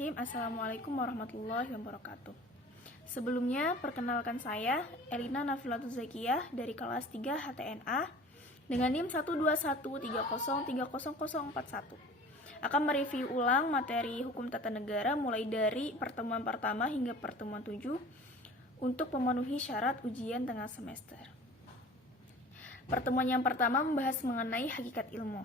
Bismillahirrahmanirrahim. Assalamualaikum warahmatullahi wabarakatuh. Sebelumnya, perkenalkan saya Elina Nafilatul Zakiyah dari kelas 3 HTNA dengan NIM 12130300041. Akan mereview ulang materi hukum tata negara mulai dari pertemuan pertama hingga pertemuan 7 untuk memenuhi syarat ujian tengah semester. Pertemuan yang pertama membahas mengenai hakikat ilmu.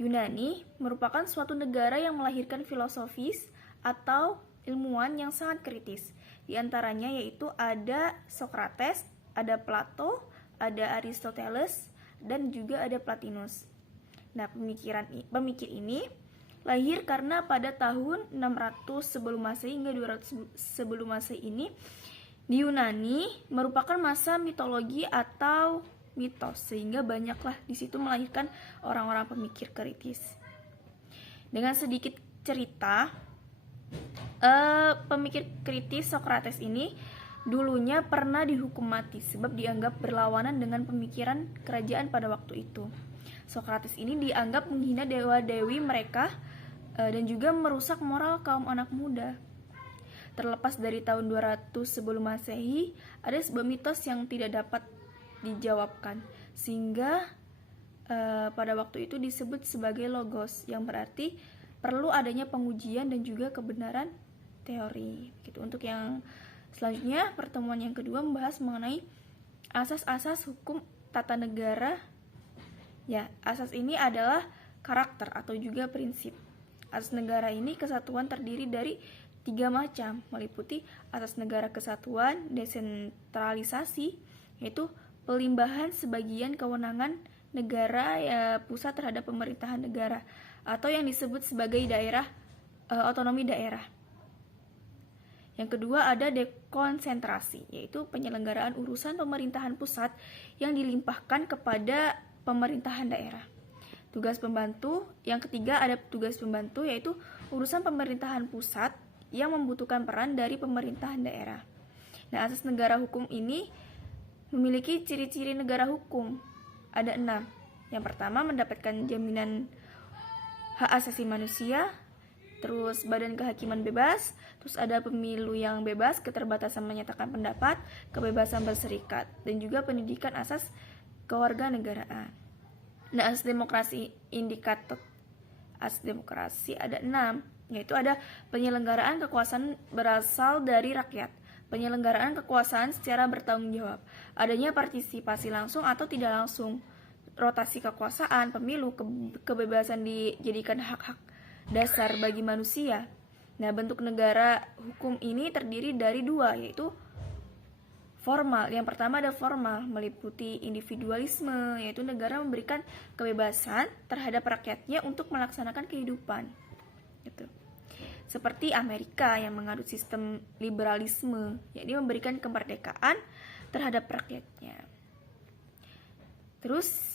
Yunani merupakan suatu negara yang melahirkan filosofis atau ilmuwan yang sangat kritis. Di antaranya yaitu ada Socrates, ada Plato, ada Aristoteles, dan juga ada Plotinus. Nah, pemikir ini lahir karena pada tahun 600 sebelum Masehi hingga 200 sebelum Masehi ini di Yunani merupakan masa mitologi atau mitos, sehingga banyaklah di situ melahirkan orang-orang pemikir kritis. Dengan sedikit cerita, pemikir kritis Socrates ini dulunya pernah dihukum mati sebab dianggap berlawanan dengan pemikiran kerajaan pada waktu itu. Socrates ini dianggap menghina dewa-dewi mereka dan juga merusak moral kaum anak muda. Terlepas dari tahun 200 sebelum Masehi, ada sebuah mitos yang tidak dapat dijawabkan, sehingga pada waktu itu disebut sebagai logos, yang berarti perlu adanya pengujian dan juga kebenaran teori. Gitu. Untuk yang selanjutnya, pertemuan yang kedua membahas mengenai asas-asas hukum tata negara. Ya, asas ini adalah karakter atau juga prinsip. Asas negara ini kesatuan terdiri dari 3 macam, meliputi asas negara kesatuan, desentralisasi, yaitu pelimbahan sebagian kewenangan negara pusat terhadap pemerintahan negara, atau yang disebut sebagai otonomi daerah. Yang kedua ada dekonsentrasi, yaitu penyelenggaraan urusan pemerintahan pusat yang dilimpahkan kepada pemerintahan daerah. Tugas pembantu, yang ketiga ada tugas pembantu, yaitu urusan pemerintahan pusat yang membutuhkan peran dari pemerintahan daerah. Nah, asas negara hukum ini memiliki ciri-ciri negara hukum. Ada 6. Yang pertama, mendapatkan jaminan hak asasi manusia, terus badan kehakiman bebas, terus ada pemilu yang bebas, keterbatasan menyatakan pendapat, kebebasan berserikat, dan juga pendidikan asas kewarganegaraan. Nah, asas demokrasi indikator asas demokrasi ada 6, yaitu ada penyelenggaraan kekuasaan berasal dari rakyat, penyelenggaraan kekuasaan secara bertanggung jawab, adanya partisipasi langsung atau tidak langsung, rotasi kekuasaan, pemilu, kebebasan dijadikan hak-hak dasar bagi manusia. Nah, bentuk negara hukum ini terdiri dari 2, yaitu formal. Yang pertama ada formal, meliputi individualisme, yaitu negara memberikan kebebasan terhadap rakyatnya untuk melaksanakan kehidupan. Gitu. Seperti Amerika yang menganut sistem liberalisme, yakni memberikan kemerdekaan terhadap rakyatnya. Terus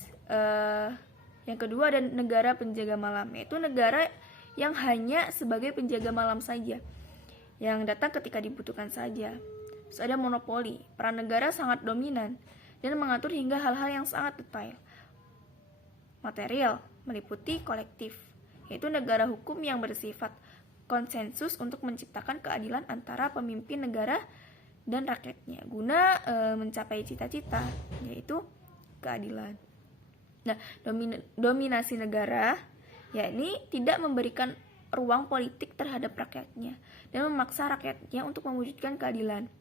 yang kedua ada negara penjaga malam, yaitu negara yang hanya sebagai penjaga malam saja, yang datang ketika dibutuhkan saja. Terus ada monopoli, peran negara sangat dominan dan mengatur hingga hal-hal yang sangat detail. Material, meliputi kolektif, yaitu negara hukum yang bersifat konsensus untuk menciptakan keadilan antara pemimpin negara dan rakyatnya guna mencapai cita-cita, yaitu keadilan. Nah, dominasi negara yakni tidak memberikan ruang politik terhadap rakyatnya dan memaksa rakyatnya untuk mewujudkan keadilan.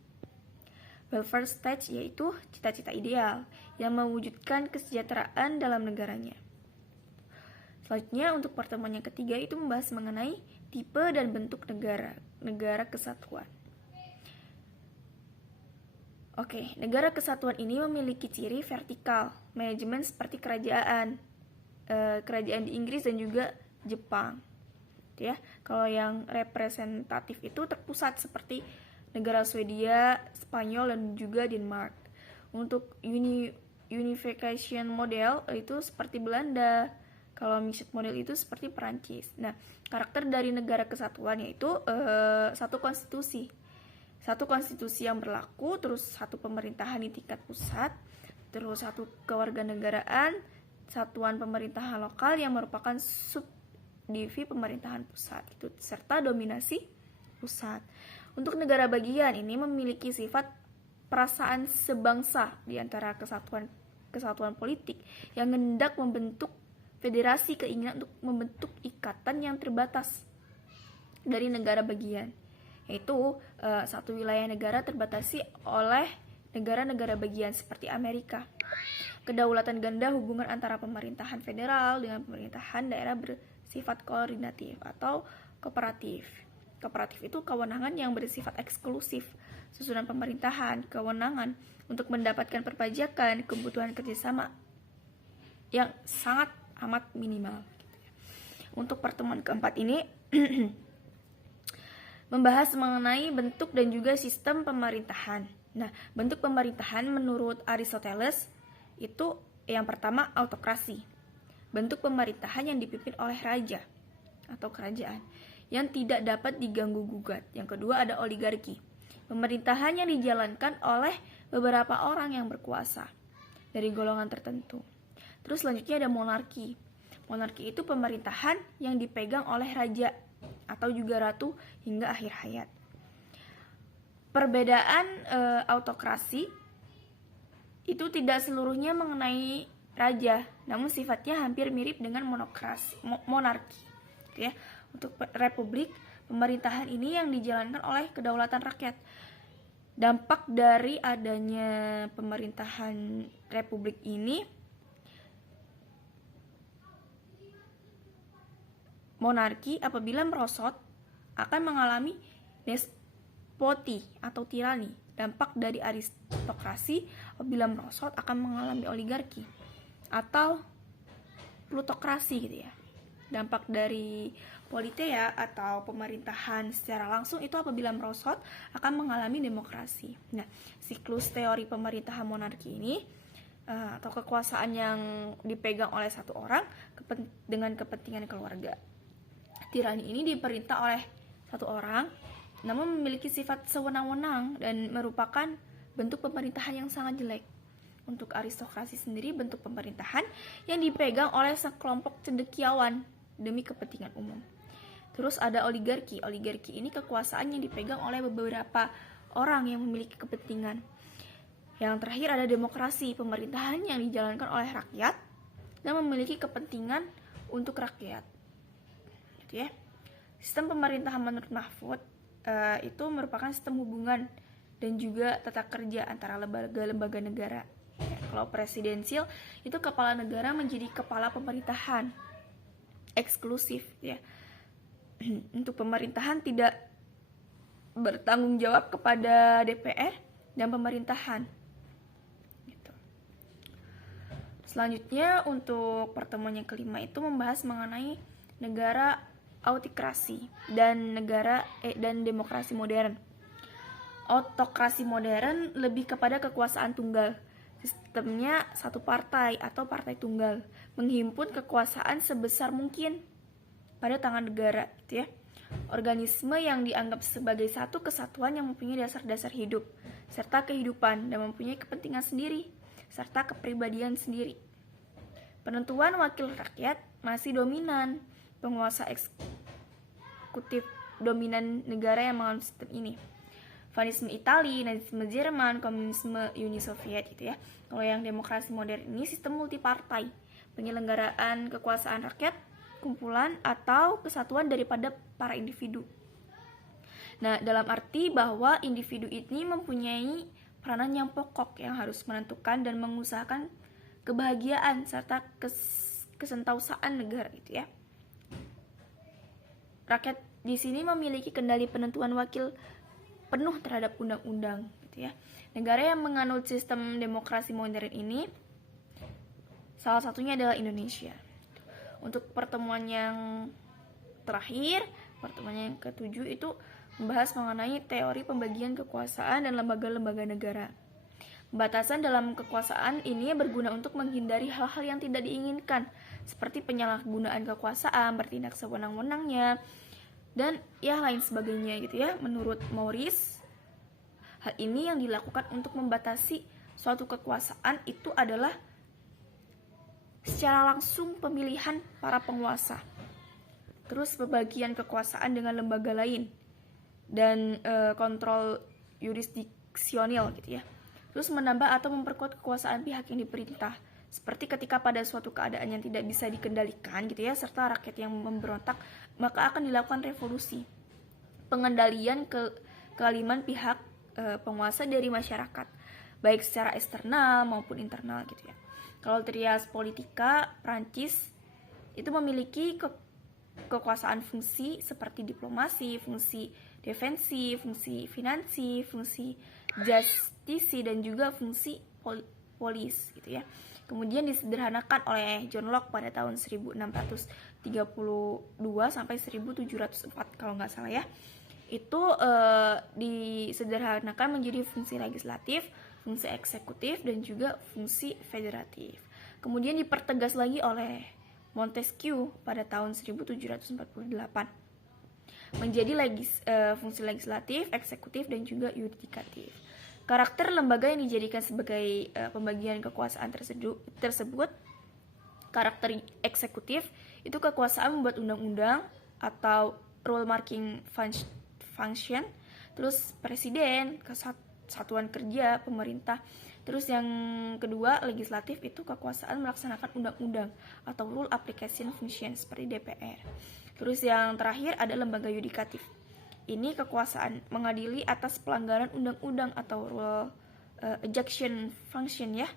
Welfare state yaitu cita-cita ideal yang mewujudkan kesejahteraan dalam negaranya. Selanjutnya, untuk pertemuan yang ketiga itu membahas mengenai tipe dan bentuk negara kesatuan. Oke, negara kesatuan ini memiliki ciri vertikal, manajemen seperti kerajaan di Inggris dan juga Jepang. Ya, kalau yang representatif itu terpusat seperti negara Swedia, Spanyol, dan juga Denmark. Untuk unification model itu seperti Belanda. Kalau mixed model itu seperti Perancis. Nah, karakter dari negara kesatuan yaitu satu konstitusi yang berlaku, terus satu pemerintahan di tingkat pusat, terus satu kewarganegaraan, satuan pemerintahan lokal yang merupakan subdivi pemerintahan pusat, itu serta dominasi pusat. Untuk negara bagian ini memiliki sifat perasaan sebangsa di antara kesatuan politik yang hendak membentuk federasi, keinginan untuk membentuk ikatan yang terbatas dari negara bagian, yaitu satu wilayah negara terbatasi oleh negara-negara bagian seperti Amerika. Kedaulatan ganda hubungan antara pemerintahan federal dengan pemerintahan daerah bersifat koordinatif atau kooperatif. Kooperatif itu kewenangan yang bersifat eksklusif. Susunan pemerintahan, kewenangan untuk mendapatkan perpajakan, kebutuhan kerjasama yang sangat amat minimal. Untuk pertemuan keempat ini membahas mengenai bentuk dan juga sistem pemerintahan. Nah, bentuk pemerintahan menurut Aristoteles itu yang pertama autokrasi. Bentuk pemerintahan yang dipimpin oleh raja atau kerajaan yang tidak dapat diganggu-gugat. Yang kedua ada oligarki. Pemerintahan yang dijalankan oleh beberapa orang yang berkuasa dari golongan tertentu. Terus selanjutnya ada monarki. Monarki itu pemerintahan yang dipegang oleh raja atau juga ratu hingga akhir hayat. Perbedaan autokrasi itu tidak seluruhnya mengenai raja, namun sifatnya hampir mirip dengan monarki. Gitu ya. Untuk republik, pemerintahan ini yang dijalankan oleh kedaulatan rakyat. Dampak dari adanya pemerintahan republik ini, monarki apabila merosot akan mengalami despoti atau tirani. Dampak dari aristokrasi apabila merosot akan mengalami oligarki atau plutokrasi gitu ya. Dampak dari politeia atau pemerintahan secara langsung itu apabila merosot akan mengalami demokrasi. Nah, siklus teori pemerintahan monarki ini atau kekuasaan yang dipegang oleh satu orang dengan kepentingan keluarga. Tirani ini diperintah oleh satu orang, namun memiliki sifat sewenang-wenang dan merupakan bentuk pemerintahan yang sangat jelek. Untuk aristokrasi sendiri bentuk pemerintahan yang dipegang oleh sekelompok cendekiawan demi kepentingan umum. Terus ada oligarki. Oligarki ini kekuasaan yang dipegang oleh beberapa orang yang memiliki kepentingan. Yang terakhir ada demokrasi, pemerintahan yang dijalankan oleh rakyat dan memiliki kepentingan untuk rakyat. Gitu ya. Sistem pemerintahan menurut Mahfud itu merupakan sistem hubungan dan juga tata kerja antara lembaga-lembaga negara. Ya, kalau presidensial itu kepala negara menjadi kepala pemerintahan eksklusif ya. Untuk pemerintahan tidak bertanggung jawab kepada DPR dan pemerintahan. Gitu. Selanjutnya untuk pertemuan yang kelima itu membahas mengenai negara autokrasi dan dan demokrasi modern. Autokrasi modern lebih kepada kekuasaan tunggal. Sistemnya satu partai atau partai tunggal, menghimpun kekuasaan sebesar mungkin pada tangan negara, gitu ya. Organisme yang dianggap sebagai satu kesatuan yang mempunyai dasar-dasar hidup serta kehidupan dan mempunyai kepentingan sendiri serta kepribadian sendiri. Penentuan wakil rakyat masih dominan. Penguasa eksekutif dominan negara yang menganut sistem ini. Fanisme Italia, nazisme Jerman, komunisme Uni Soviet gitu ya. Kalau yang demokrasi modern ini sistem multipartai, penyelenggaraan kekuasaan rakyat, kumpulan atau kesatuan daripada para individu. Nah, dalam arti bahwa individu ini mempunyai peranan yang pokok yang harus menentukan dan mengusahakan kebahagiaan serta kesentausaan negara gitu ya. Rakyat di sini memiliki kendali penentuan wakil penuh terhadap undang-undang gitu ya. Negara yang menganut sistem demokrasi modern ini salah satunya adalah Indonesia. Untuk pertemuan yang terakhir, pertemuan yang ketujuh itu membahas mengenai teori pembagian kekuasaan dan lembaga-lembaga negara. Batasan dalam kekuasaan ini berguna untuk menghindari hal-hal yang tidak diinginkan, seperti penyalahgunaan kekuasaan, bertindak sewenang-wenangnya, dan ya lain sebagainya gitu ya. Menurut Maurice, hal ini yang dilakukan untuk membatasi suatu kekuasaan itu adalah secara langsung pemilihan para penguasa. Terus pembagian kekuasaan dengan lembaga lain. dan kontrol yurisdiksional gitu ya. Terus menambah atau memperkuat kekuasaan pihak yang diperintah, seperti ketika pada suatu keadaan yang tidak bisa dikendalikan gitu ya, serta rakyat yang memberontak, maka akan dilakukan revolusi. Pengendalian kealiman pihak penguasa dari masyarakat, baik secara eksternal maupun internal gitu ya. Kalau trias politika Prancis itu memiliki kekuasaan fungsi seperti diplomasi, fungsi defensif, fungsi finansi, fungsi justisi, dan juga fungsi polis gitu ya. Kemudian disederhanakan oleh John Locke pada tahun 1632 sampai 1704 kalau nggak salah ya. Itu disederhanakan menjadi fungsi legislatif, fungsi eksekutif, dan juga fungsi federatif. Kemudian dipertegas lagi oleh Montesquieu pada tahun 1748 menjadi fungsi legislatif, eksekutif, dan juga yudikatif. Karakter lembaga yang dijadikan sebagai pembagian kekuasaan tersebut, karakter eksekutif itu kekuasaan membuat undang-undang atau rule making function, terus presiden, kesatuan kerja, pemerintah. Terus yang kedua, legislatif itu kekuasaan melaksanakan undang-undang atau rule application function seperti DPR. Terus yang terakhir ada lembaga yudikatif. Ini kekuasaan mengadili atas pelanggaran undang-undang atau rule ejection function ya,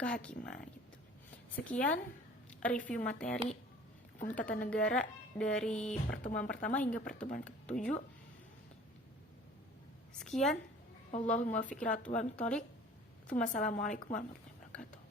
kehakiman gitu. Sekian review materi hukum tata negara dari pertemuan pertama hingga pertemuan ke-7. Sekian, wallahul muwaffiq ila aqwamit thoriq. Wassalamualaikum warahmatullahi wabarakatuh.